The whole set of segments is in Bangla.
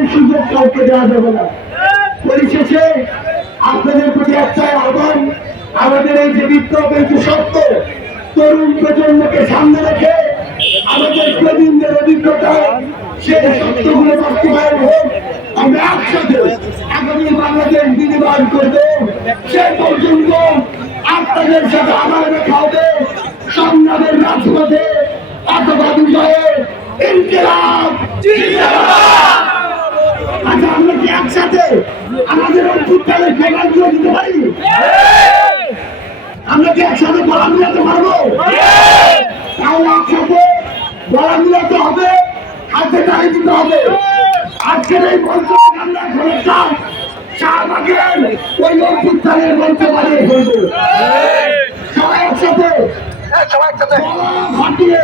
এই সুযোগ কাউকে দেওয়া যাবে না। পরিশেষে আপনাদের প্রতি একটাই আহ্বান, আমাদের এই যে বিপ্লবের সত্য তরুণ প্রজন্মকে সামনে রেখে আমাদের প্রবীণদের অভিজ্ঞতা সেই সত্যগুলো বাস্তবায়ন হোক। আমরা একসাথে আগামী বাংলাদেশ বিনির্মাণ করবো। সে পর্যন্ত আপনাদের সাথে আমার দেখা হবে সংগ্রামের রাজপথে অথবা বিজয়ে। ইনকিলাব জিন্দাবাদ। আচ্ছা, আমরা কি একসাথে আমাদের অভ্যুত্থানের প্রমাণগুলো দিতে পারি? আমরা কি একসাথে গলা মিলাতে পারবো? তাহলে একসাথে গলা মিলাতে হবে, হাতে তালি দিতে হবে। আজকের এই মঞ্চ আমরা ঘোষণা শাহবাগের ওই অভ্যুত্থানের মঞ্চ বানিয়ে ফেলবো। সবাই একসাথে ঘটিয়ে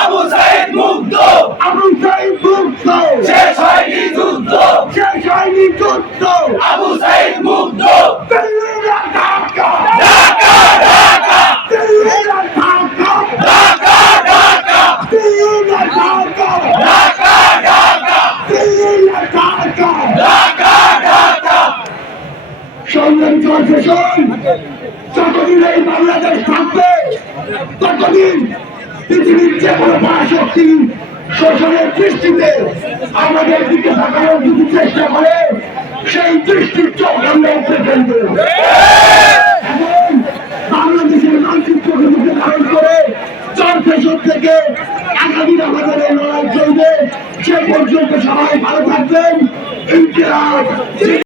আবু সাইদ মুগ্ধ, আবু সাইদ মুগ্ধ, শেষ হয়নি যুদ্ধ, শেষ হয়নি যুদ্ধ, আবু সাইদ মুগ্ধ। দিল্লিরা ঢাকা, ঢাকা ঢাকা, দিল্লিরা ঢাকা, ঢাকা ঢাকা, দিল্লিরা ঢাকা, ঢাকা ঢাকা, দিল্লিরা ঢাকা, ঢাকা ঢাকা। সংগ্রাম চলছে। যতদিন এই বাংলাদেশ থাকবে ততদিন পৃথিবীর যে কোনো পরাশক্তি শোষণের দৃষ্টিতে আমাদের দিকে তাকানোর যদি চেষ্টা করে সেই দৃষ্টির চোখ আমরা উপরে ফেলবো। এবং বাংলাদেশের মানচিত্রকে মুখে ধারণ করে 4 দশক থেকে আগামীর আমাদের এই লড়াই চলবে। সে পর্যন্ত সবাই ভালো থাকবেন। ইনকিলাব।